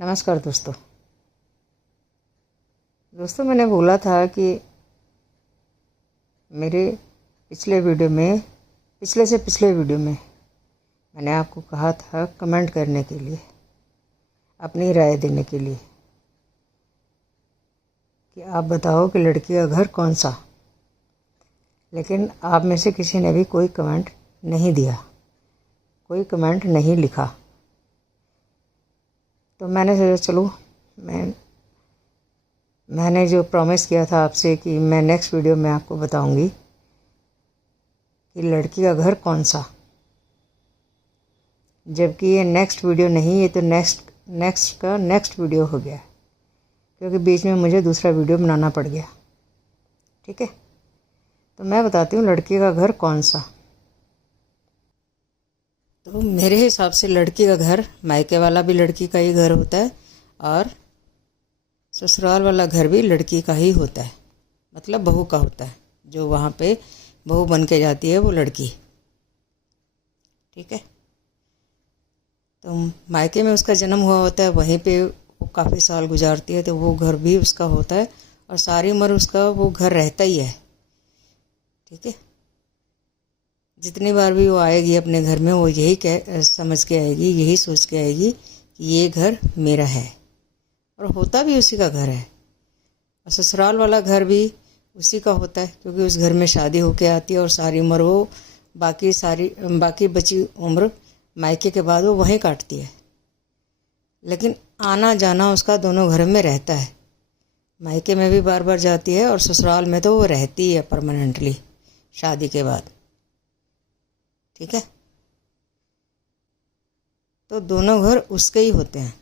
नमस्कार दोस्तों मैंने बोला था कि मेरे पिछले से पिछले वीडियो में मैंने आपको कहा था कमेंट करने के लिए, अपनी राय देने के लिए कि आप बताओ कि लड़की का घर कौन सा। लेकिन आप में से किसी ने भी कोई कमेंट नहीं दिया, कोई कमेंट नहीं लिखा। तो मैंने सोचा चलो मैंने जो प्रॉमिस किया था आपसे कि मैं नेक्स्ट वीडियो में आपको बताऊंगी कि लड़की का घर कौन सा, जबकि ये नेक्स्ट वीडियो नहीं, ये तो नेक्स्ट वीडियो हो गया, क्योंकि बीच में मुझे दूसरा वीडियो बनाना पड़ गया। ठीक है, तो मैं बताती हूँ लड़की का घर कौन सा। तो मेरे हिसाब से लड़की का घर, मायके वाला भी लड़की का ही घर होता है और ससुराल वाला घर भी लड़की का ही होता है, मतलब बहू का होता है। जो वहाँ पे बहू बन के जाती है वो लड़की। ठीक है, तो मायके में उसका जन्म हुआ होता है, वहीं पे वो काफ़ी साल गुजारती है, तो वो घर भी उसका होता है और सारी उम्र उसका वो घर रहता ही है। ठीक है, जितनी बार भी वो आएगी अपने घर में, वो यही समझ के आएगी, यही सोच के आएगी कि ये घर मेरा है, और होता भी उसी का घर है। और ससुराल वाला घर भी उसी का होता है, क्योंकि उस घर में शादी होके आती है और सारी उम्र वो बाकी बची उम्र मायके के बाद वो वहीं काटती है। लेकिन आना जाना उसका दोनों घर में रहता है। मायके में भी बार बार जाती है और ससुराल में तो वो रहती है परमानेंटली शादी के बाद। ठीक है, तो दोनों घर उसके ही होते हैं।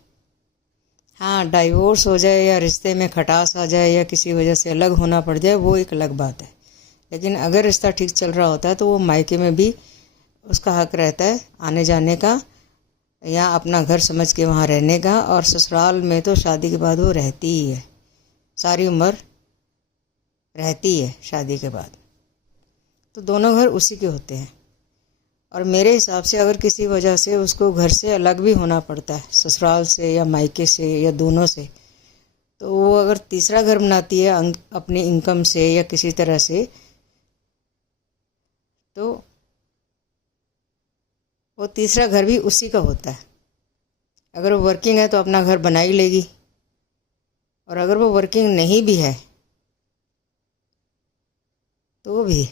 हाँ, डाइवोर्स हो जाए या रिश्ते में खटास आ जाए या किसी वजह से अलग होना पड़ जाए, वो एक अलग बात है। लेकिन अगर रिश्ता ठीक चल रहा होता है तो वो मायके में भी उसका हक रहता है आने जाने का या अपना घर समझ के वहाँ रहने का, और ससुराल में तो शादी के बाद वो रहती ही है, सारी उम्र रहती है शादी के बाद। तो दोनों घर उसी के होते हैं। और मेरे हिसाब से अगर किसी वजह से उसको घर से अलग भी होना पड़ता है, ससुराल से या मायके से या दोनों से, तो वो अगर तीसरा घर बनाती है अपनी इनकम से या किसी तरह से, तो वो तीसरा घर भी उसी का होता है। अगर वो वर्किंग है तो अपना घर बना ही लेगी, और अगर वो वर्किंग नहीं भी है तो वो भी,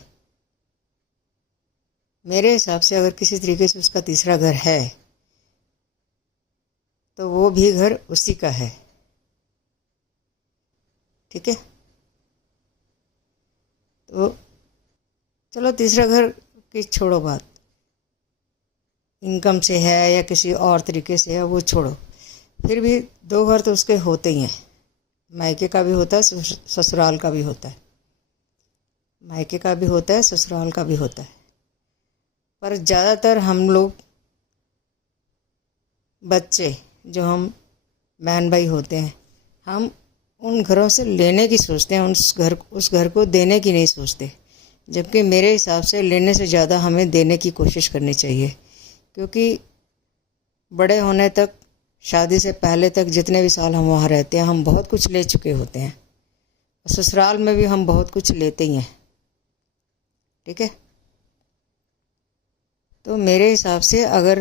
मेरे हिसाब से अगर किसी तरीके से उसका तीसरा घर है तो वो भी घर उसी का है। ठीक है, तो चलो तीसरा घर की छोड़ो बात, इनकम से है या किसी और तरीके से है वो छोड़ो, फिर भी दो घर तो उसके होते ही हैं। मायके का भी होता है, ससुराल का भी होता है। मायके का भी होता है, ससुराल का भी होता है। पर ज़्यादातर हम लोग बच्चे, जो हम बहन भाई होते हैं, हम उन घरों से लेने की सोचते हैं, उस घर को देने की नहीं सोचते। जबकि मेरे हिसाब से लेने से ज़्यादा हमें देने की कोशिश करनी चाहिए, क्योंकि बड़े होने तक, शादी से पहले तक जितने भी साल हम वहाँ रहते हैं, हम बहुत कुछ ले चुके होते हैं। ससुराल में भी हम बहुत कुछ लेते ही हैं। ठीक है, तो मेरे हिसाब से अगर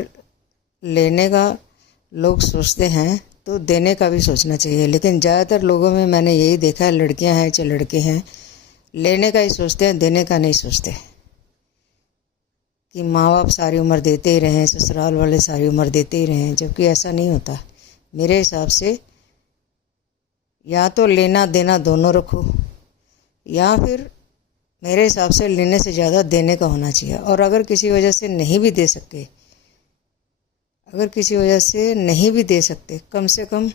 लेने का लोग सोचते हैं तो देने का भी सोचना चाहिए। लेकिन ज़्यादातर लोगों में मैंने यही देखा है, लड़कियां हैं चाहे लड़के हैं, लेने का ही सोचते हैं, देने का नहीं सोचते। कि माँ बाप सारी उम्र देते ही रहें, ससुराल वाले सारी उम्र देते ही रहें, जबकि ऐसा नहीं होता। मेरे हिसाब से या तो लेना देना दोनों रखो, या फिर मेरे हिसाब से लेने से ज़्यादा देने का होना चाहिए। और अगर किसी वजह से नहीं भी दे सकते, कम से कम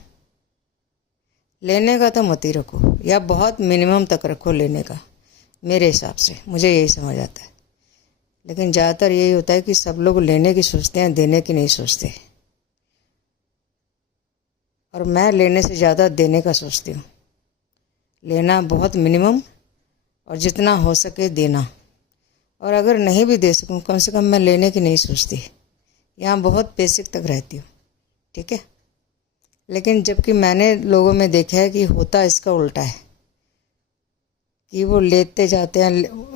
लेने का तो मत ही रखो, या बहुत मिनिमम तक रखो लेने का। मेरे हिसाब से मुझे यही समझ आता है। लेकिन ज़्यादातर यही होता है कि सब लोग लेने की सोचते हैं, देने की नहीं सोचते। और मैं लेने से ज़्यादा देने का सोचती हूँ। लेना बहुत मिनिमम, और जितना हो सके देना। और अगर नहीं भी दे सकूँ, कम से कम मैं लेने की नहीं सोचती। यहाँ बहुत बेसिक तक रहती हूँ। ठीक है, लेकिन जबकि मैंने लोगों में देखा है कि होता इसका उल्टा है कि वो लेते जाते हैं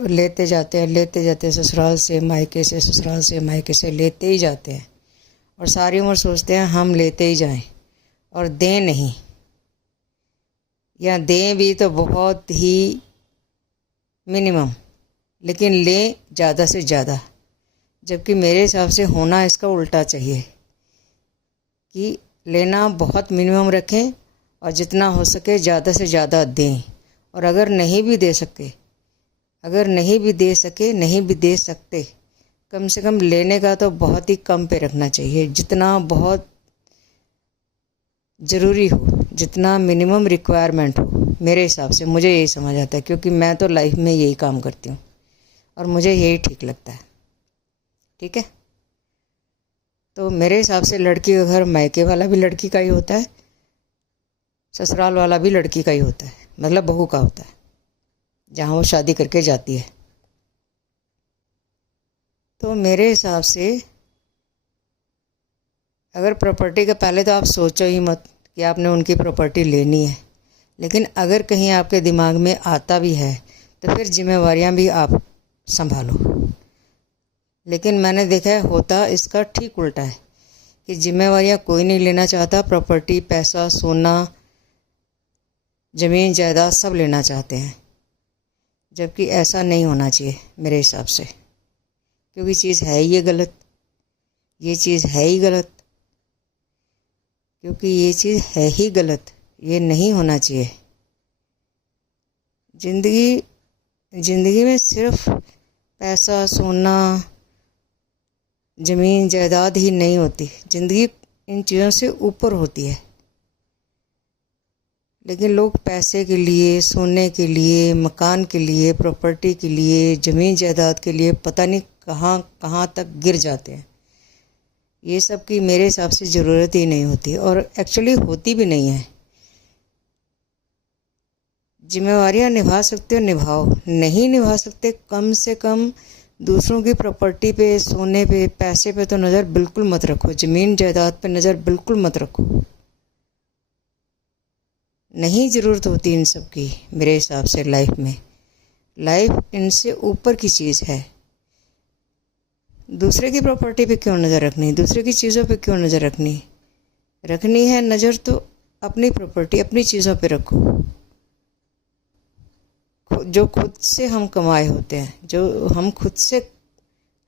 लेते जाते हैं लेते जाते हैं, ससुराल से मायके से ससुराल से मायके से लेते ही जाते हैं, और सारी उम्र सोचते हैं हम लेते ही जाएं और दें नहीं, या दें भी तो बहुत ही मिनिमम, लेकिन लें ज़्यादा से ज़्यादा। जबकि मेरे हिसाब से होना इसका उल्टा चाहिए कि लेना बहुत मिनिमम रखें और जितना हो सके ज़्यादा से ज़्यादा दें। और अगर नहीं भी दे सके नहीं भी दे सकते, कम से कम लेने का तो बहुत ही कम पे रखना चाहिए, जितना बहुत ज़रूरी हो, जितना मिनिमम रिक्वायरमेंट हो। मेरे हिसाब से मुझे यही समझ आता है, क्योंकि मैं तो लाइफ में यही काम करती हूँ और मुझे यही ठीक लगता है। ठीक है, तो मेरे हिसाब से लड़की का घर मायके वाला भी लड़की का ही होता है, ससुराल वाला भी लड़की का ही होता है, मतलब बहू का होता है, जहाँ वो शादी करके जाती है। तो मेरे हिसाब से अगर प्रॉपर्टी का पहले तो आप सोचो ही मत कि आपने उनकी प्रॉपर्टी लेनी है, लेकिन अगर कहीं आपके दिमाग में आता भी है तो फिर जिम्मेवारियां भी आप संभालो। लेकिन मैंने देखा है होता इसका ठीक उल्टा है कि जिम्मेवारियां कोई नहीं लेना चाहता, प्रॉपर्टी, पैसा, सोना, ज़मीन जायदाद सब लेना चाहते हैं, जबकि ऐसा नहीं होना चाहिए मेरे हिसाब से, क्योंकि चीज़ है ही ये गलत, ये चीज़ है ही गलत, क्योंकि ये चीज़ है ही गलत, ये नहीं होना चाहिए। ज़िंदगी में सिर्फ पैसा, सोना, ज़मीन जायदाद ही नहीं होती, ज़िंदगी इन चीज़ों से ऊपर होती है। लेकिन लोग पैसे के लिए, सोने के लिए, मकान के लिए, प्रॉपर्टी के लिए, ज़मीन जायदाद के लिए पता नहीं कहाँ कहाँ तक गिर जाते हैं। ये सब की मेरे हिसाब से ज़रूरत ही नहीं होती, और एक्चुअली होती भी नहीं है। जिम्मेवारियां निभा सकते हो निभाओ, नहीं निभा सकते कम से कम दूसरों की प्रॉपर्टी पे, सोने पे, पैसे पे तो नज़र बिल्कुल मत रखो, ज़मीन जायदाद पे नज़र बिल्कुल मत रखो। नहीं ज़रूरत होती इन सब की मेरे हिसाब से लाइफ में। लाइफ इनसे ऊपर की चीज़ है। दूसरे की प्रॉपर्टी पे क्यों नज़र रखनी, दूसरे की चीज़ों पे क्यों नज़र रखनी है नज़र तो अपनी प्रॉपर्टी, अपनी चीज़ों पे रखो, जो खुद से हम कमाए होते हैं, जो हम खुद से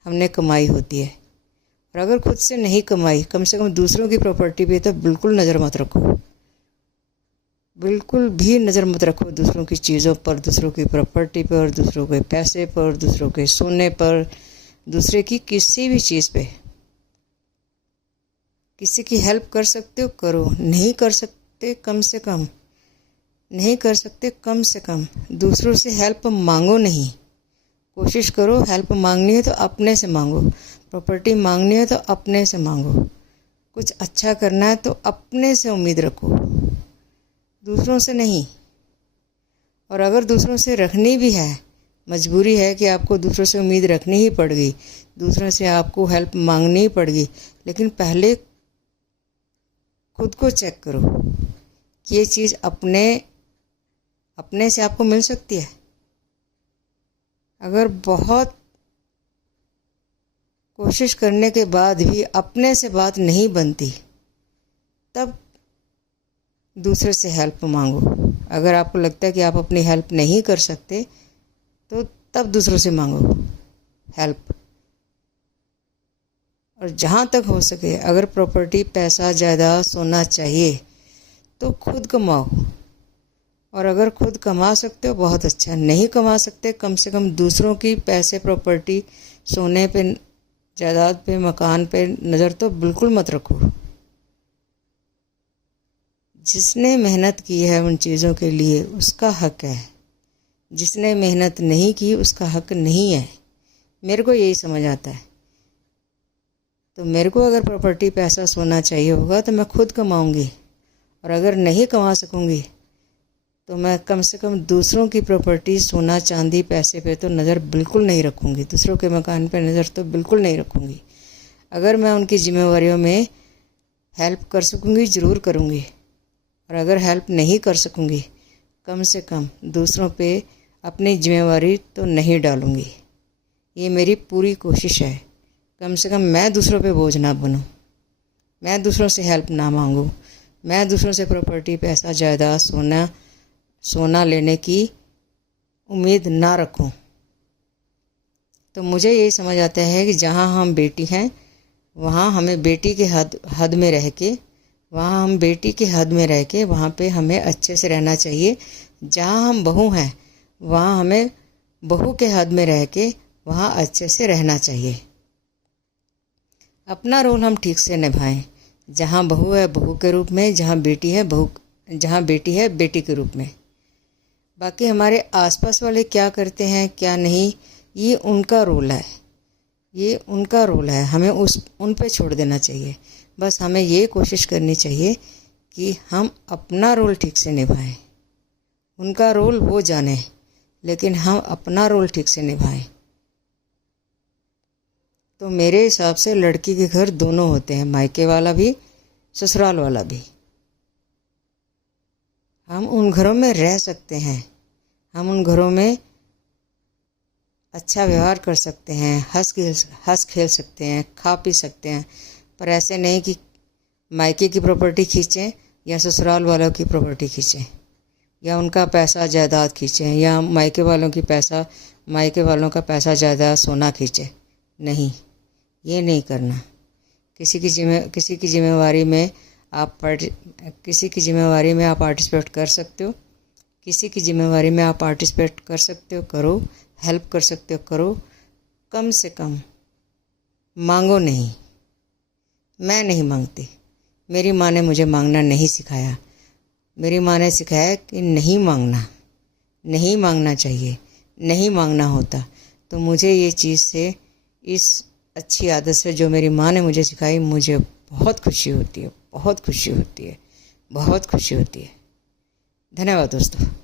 हमने कमाई होती है। और अगर खुद से नहीं कमाई, कम से कम दूसरों की प्रॉपर्टी पे तो बिल्कुल नज़र मत रखो, बिल्कुल भी नज़र मत रखो दूसरों की चीज़ों पर, दूसरों की प्रॉपर्टी पर, दूसरों के पैसे पर, दूसरों के सोने पर, दूसरे की किसी भी चीज़ पे। किसी की हेल्प कर सकते हो करो, नहीं कर सकते कम से कम, नहीं कर सकते कम से कम दूसरों से हेल्प मांगो नहीं। कोशिश करो, हेल्प मांगनी है तो अपने से मांगो, प्रॉपर्टी मांगनी है तो अपने से मांगो, कुछ अच्छा करना है तो अपने से उम्मीद रखो, दूसरों से नहीं। और अगर दूसरों से रखनी भी है, मजबूरी है कि आपको दूसरों से उम्मीद रखनी ही पड़ गई, दूसरों से आपको हेल्प मांगनी ही पड़ गई, लेकिन पहले खुद को चेक करो कि ये चीज़ अपने से आपको मिल सकती है। अगर बहुत कोशिश करने के बाद भी अपने से बात नहीं बनती, तब दूसरे से हेल्प मांगो। अगर आपको लगता है कि आप अपनी हेल्प नहीं कर सकते तो तब दूसरों से मांगो हेल्प। और जहाँ तक हो सके, अगर प्रॉपर्टी, पैसा, जायदाद, सोना चाहिए तो खुद कमाओ, और अगर खुद कमा सकते हो बहुत अच्छा, नहीं कमा सकते कम से कम दूसरों की पैसे, प्रॉपर्टी, सोने पे, जायदाद पे, मकान पे नज़र तो बिल्कुल मत रखो। जिसने मेहनत की है उन चीज़ों के लिए उसका हक है, जिसने मेहनत नहीं की उसका हक नहीं है। मेरे को यही समझ आता है। तो मेरे को अगर प्रॉपर्टी, पैसा, सोना चाहिए होगा तो मैं खुद कमाऊंगी, और अगर नहीं कमा सकूंगी तो मैं कम से कम दूसरों की प्रॉपर्टी, सोना, चांदी, पैसे पे तो नज़र बिल्कुल नहीं रखूंगी, दूसरों के मकान पे नज़र तो बिल्कुल नहीं रखूंगी। अगर मैं उनकी जिम्मेवारियों में हेल्प कर सकूँगी ज़रूर करूँगी, और अगर हेल्प नहीं कर सकूँगी कम से कम दूसरों पे अपनी जिम्मेवारी तो नहीं डालूँगी। ये मेरी पूरी कोशिश है। कम से कम मैं दूसरों पे बोझ ना बनूँ, मैं दूसरों से हेल्प ना मांगूँ, मैं दूसरों से प्रॉपर्टी, पैसा, जायदाद, सोना लेने की उम्मीद ना रखूं। तो मुझे यही समझ आता है कि जहाँ हम बेटी हैं वहाँ हमें बेटी के हद में रह के, वहाँ पे हमें अच्छे से रहना चाहिए। जहाँ हम बहू हैं वहाँ हमें बहू के हद में रह के वहाँ अच्छे से रहना चाहिए। अपना रोल हम ठीक से निभाएं। जहाँ बहू है बहू के रूप में, जहाँ बेटी है बेटी के रूप में। बाकी हमारे आसपास वाले क्या करते हैं क्या नहीं, ये उनका रोल है, हमें उन पे छोड़ देना चाहिए। बस हमें ये कोशिश करनी चाहिए कि हम अपना रोल ठीक से निभाएं। उनका रोल वो जाने, लेकिन हम अपना रोल ठीक से निभाएं। तो मेरे हिसाब से लड़की के घर दोनों होते हैं, मायके वाला भी ससुराल वाला भी। हम उन घरों में रह सकते हैं, हम उन घरों में अच्छा व्यवहार कर सकते हैं, हंस खेल सकते हैं, खा पी सकते हैं, पर ऐसे नहीं कि मायके की प्रॉपर्टी खींचें या ससुराल वालों की प्रॉपर्टी खींचें, या उनका पैसा जायदाद खींचें, या मायके वालों का पैसा जायदाद सोना खींचें। नहीं, ये नहीं करना। किसी की जिम्मेवारी में आप पार्टिसिपेट कर सकते हो, करो। हेल्प कर सकते हो, करो। कम से कम मांगो नहीं। मैं नहीं मांगती, मेरी माँ ने मुझे मांगना नहीं सिखाया। मेरी माँ ने सिखाया कि नहीं मांगना चाहिए, नहीं मांगना होता। तो मुझे ये चीज़ से, इस अच्छी आदत से जो मेरी माँ ने मुझे सिखाई, मुझे बहुत खुशी होती है। धन्यवाद दोस्तों।